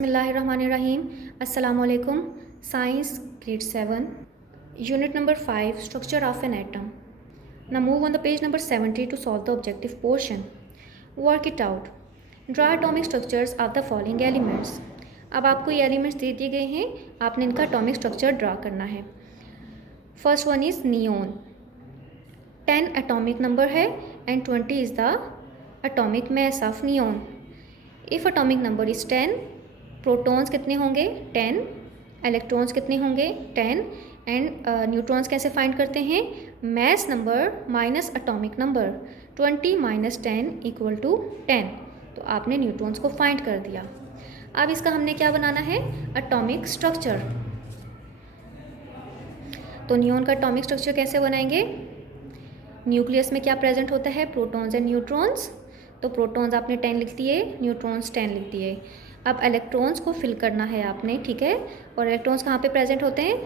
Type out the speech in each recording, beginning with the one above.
बिस्मिल्लाहिर्रहमानिर्रहीम। अस्सलामुअलैकुम। Science grade 7 unit number 5 structure of an atom. Now move on the page number 70 to solve the objective portion. Work it out. Draw atomic structures of the following elements. अब आपको ये elements they दिए गए हैं, आपने इनका atomic structure draw करना है। First one is neon. 10 atomic number है and 20 is the atomic mass of neon. If atomic number is 10, protons कितने होंगे 10, इलेक्ट्रॉन्स कितने होंगे 10 एंड न्यूट्रॉन्स कैसे फाइंड करते हैं, mass number minus atomic number, 20 minus 10 equal to 10। तो आपने न्यूट्रॉन्स को फाइंड कर दिया। अब इसका हमने क्या बनाना है, एटॉमिक स्ट्रक्चर। तो नियोन का एटॉमिक स्ट्रक्चर कैसे बनाएंगे, न्यूक्लियस में क्या प्रेजेंट होता है, प्रोटॉन्स एंड न्यूट्रॉन्स। तो प्रोटॉन्स आपने 10 लिख दिए, न्यूट्रॉन्स 10 लिख दिए। अब इलेक्ट्रॉन्स को फिल करना है आपने, ठीक है। और इलेक्ट्रॉन्स कहाँ पे प्रेजेंट होते हैं,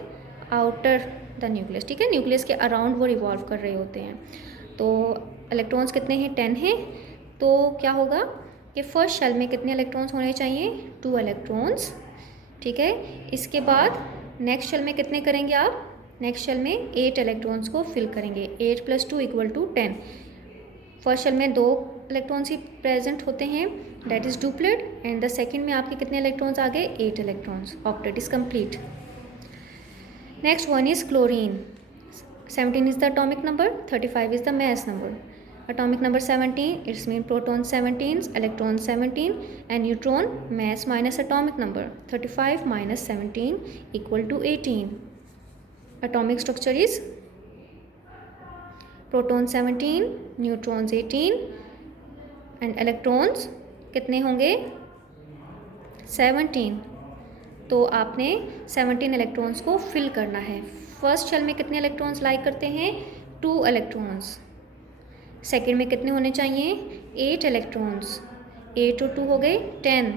आउटर द न्यूक्लियस, ठीक है। न्यूक्लियस के अराउंड वो रिवॉल्व कर रहे होते हैं। तो इलेक्ट्रॉन्स कितने हैं 10 हैं। तो क्या होगा कि फर्स्ट शेल में कितने इलेक्ट्रॉन्स होने चाहिए, 2 इलेक्ट्रॉन्स, ठीक है। इसके बाद नेक्स्ट शेल में कितने करेंगे आप, नेक्स्ट शेल में 8 इलेक्ट्रॉन्स को फिल करेंगे। 8 + 2 = 10। फर्स्ट शेल में 2 इलेक्ट्रॉन्स ही प्रेजेंट होते हैं, that is duplet. And the second में आपके कितने इलेक्ट्रॉन्स आ गए, 8 electrons. Octet is complete. Next one is chlorine. 17 is the atomic number, 35 is the mass number. Atomic number 17, it's mean proton 17, electron 17 and neutron mass minus atomic number, 35 minus 17 = 18। Atomic structure is proton 17, neutrons 18 and electrons कितने होंगे 17। तो आपने 17 electrons को fill करना है। First shell में कितने electrons लाई करते हैं, 2 इलेक्ट्रॉन्स। सेकेंड में कितने होने चाहिए, 8 इलेक्ट्रॉन्स। 8 और 2 हो गए 10।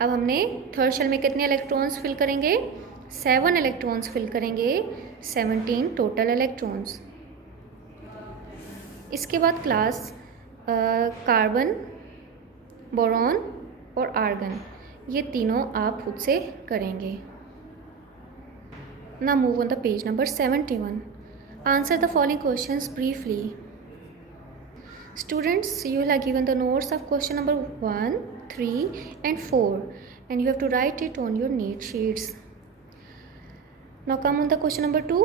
अब हमने थर्ड शेल में कितने इलेक्ट्रॉन्स फिल करेंगे, 7 इलेक्ट्रॉन्स फिल करेंगे, 17 टोटल इलेक्ट्रॉन्स। इसके बाद क्लास कार्बन, बोरॉन और आर्गन, ये तीनों आप खुद से करेंगे। Now move on the page number 71. Answer the following questions briefly. Students, you will have given the notes of question number 1, 3 and 4 and you have to write it on your neat sheets. Now come on the question number 2.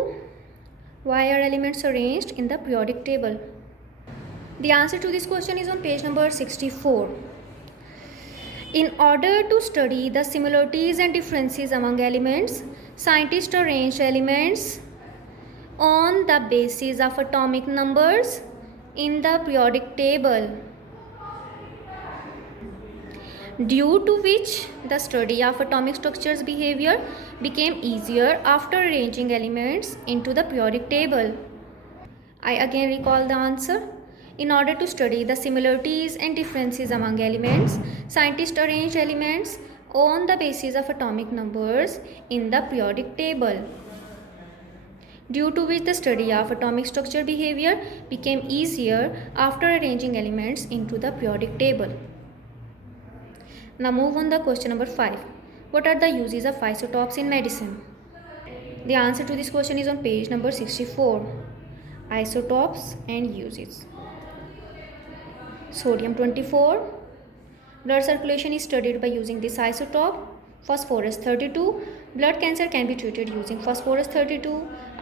Why are elements arranged in the periodic table? The answer to this question is on page number 64. In order to study the similarities and differences among elements, scientists arranged elements on the basis of atomic numbers in the periodic table, due to which the study of atomic structures behavior became easier after arranging elements into the periodic table. I again recall the answer. In order to study the similarities and differences among elements, scientists arranged elements on the basis of atomic numbers in the periodic table, due to which the study of atomic structure behavior became easier after arranging elements into the periodic table. Now move on the question number 5. What are the uses of isotopes in medicine? The answer to this question is on page number 64. Isotopes and uses. Sodium 24. Blood circulation is studied by using this isotope. Phosphorus 32. Blood cancer can be treated using phosphorus 32.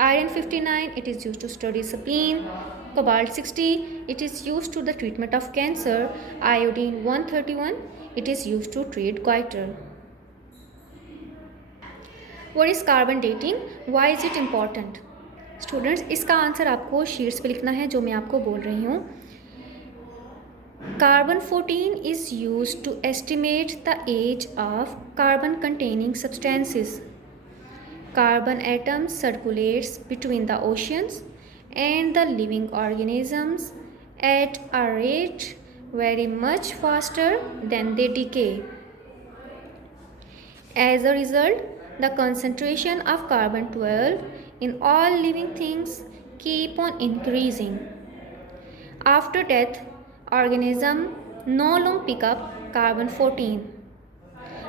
Iron 59. It is used to study spleen. Cobalt 60. It is used to the treatment of cancer. Iodine 131. It is used to treat goiter. What is carbon dating? Why is it important? Students, इसका answer आपको sheets पे लिखना है जो मैं आपको बोल रही हूँ। Carbon 14 is used to estimate the age of carbon containing substances. Carbon atoms circulates between the oceans and the living organisms at a rate very much faster than they decay. As a result, the concentration of carbon 12 in all living things keep on increasing. After death, organisms no longer pick up carbon 14.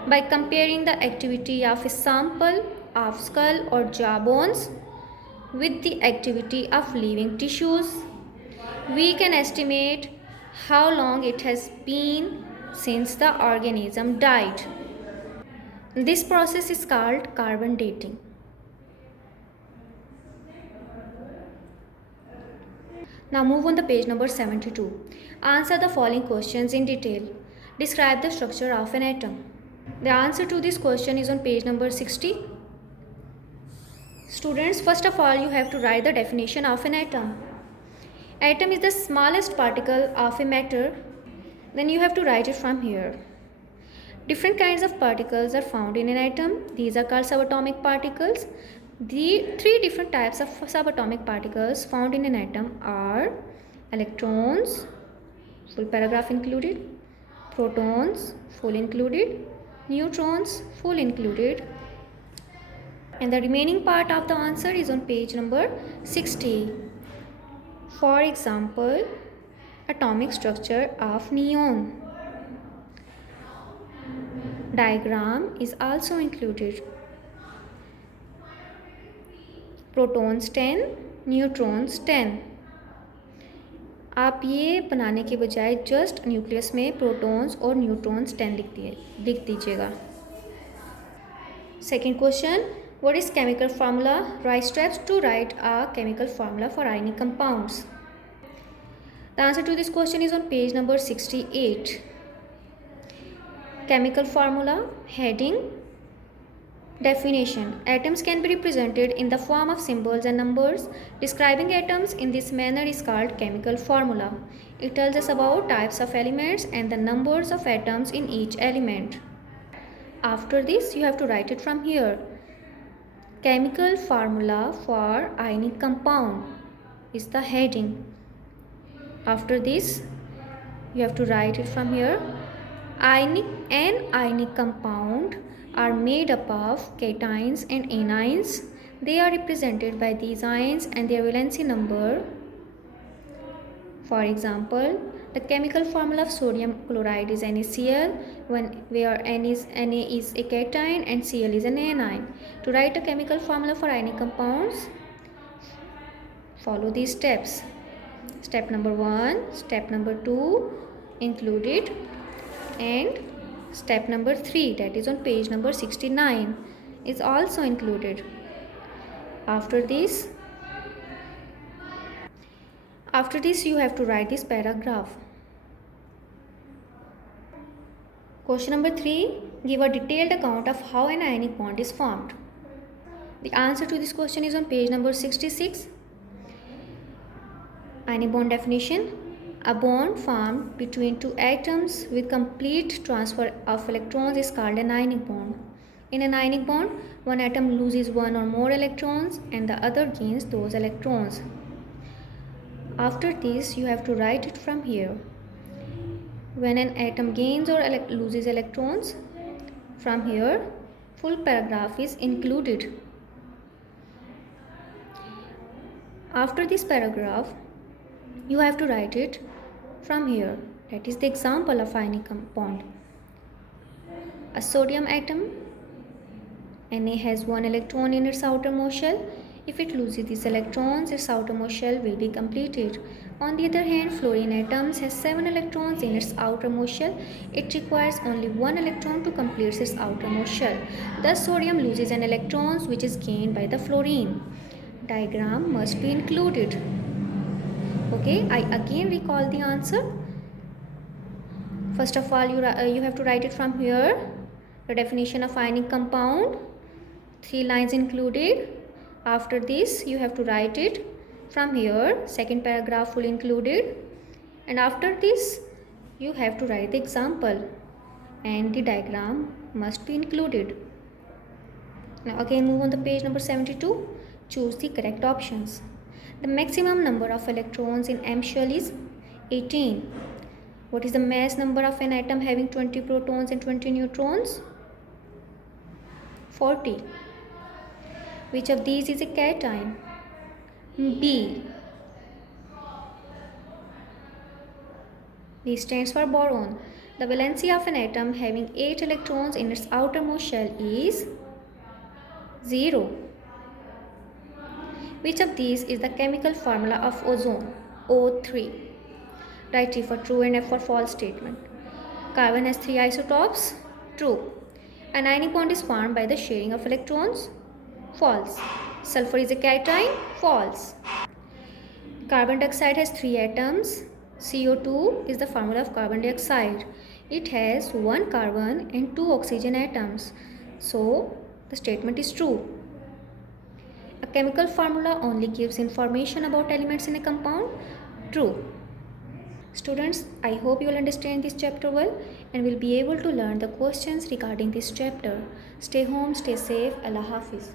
By comparing the activity of a sample of skull or jawbones with the activity of living tissues, we can estimate how long it has been since the organism died. This process is called carbon dating. Now move on the page number 72. Answer the following questions in detail. Describe the structure of an atom. The answer to this question is on page number 60. Students, first of all, you have to write the definition of an atom. Atom is the smallest particle of a matter. Then you have to write it from here. Different kinds of particles are found in an atom. These are called subatomic particles. The three different types of subatomic particles found in an atom are electrons, full paragraph included, protons, full included, neutrons, full included, and the remaining part of the answer is on page number 60. For example, atomic structure of neon. Diagram is also included. Protons 10, neutrons 10. आप ये बनाने के बजाय just nucleus में protons और neutrons 10 लिख दीजिएगा. Second question, what is chemical formula? Write steps to write a chemical formula for ionic compounds. The answer to this question is on page number 68. Chemical formula, heading, definition. Atoms can be represented in the form of symbols and numbers. Describing atoms in this manner is called chemical formula. It tells us about types of elements and the numbers of atoms in each element. After this, you have to write it from here. Chemical formula for ionic compound is the heading. After this, you have to write it from here. Ionic and ionic compound are made up of cations and anions. They are represented by these ions and their valency number. For example, the chemical formula of sodium chloride is NaCl, where Na is a cation and Cl is an anion. To write a chemical formula for ionic compounds, follow these steps. Step number 1, step number 2 included, and step number 3, that is on page number 69, is also included. After this you have to write this paragraph. Question number 3, give a detailed account of how an ionic bond is formed. The answer to this question is on page number 66. Ionic bond definition. A bond formed between two atoms with complete transfer of electrons is called an ionic bond. In an ionic bond, one atom loses one or more electrons and the other gains those electrons. After this, you have to write it from here. When an atom gains or loses electrons, from here, full paragraph is included. After this paragraph, you have to write it from here. That is the example of ionic bond. A sodium atom, Na has one electron in its outermost shell. If it loses these electrons, its outermost shell will be completed. On the other hand, fluorine atoms has 7 electrons in its outermost shell. It requires only 1 electron to complete its outermost shell. Thus, sodium loses an electron which is gained by the fluorine. Diagram must be included. Okay, I again recall the answer. First of all, you have to write it from here. The definition of ionic compound, 3 lines included. After this, you have to write it from here. Second paragraph full included. And after this, you have to write the example. And the diagram must be included. Now again move on the page number 72. Choose the correct options. The maximum number of electrons in M shell is 18. What is the mass number of an atom having 20 protons and 20 neutrons? 40. Which of these is a cation? B. B stands for boron. The valency of an atom having 8 electrons in its outermost shell is 0. Which of these is the chemical formula of ozone? O3. Write T for true and F for false statement. Carbon has 3 isotopes. True. An ionic bond is formed by the sharing of electrons. False. Sulfur is a cation. False. Carbon dioxide has 3 atoms. CO2 is the formula of carbon dioxide. It has 1 carbon and 2 oxygen atoms. So, the statement is true. A chemical formula only gives information about elements in a compound. True. Students, I hope you will understand this chapter well and will be able to learn the questions regarding this chapter. Stay home, stay safe. Allah Hafiz.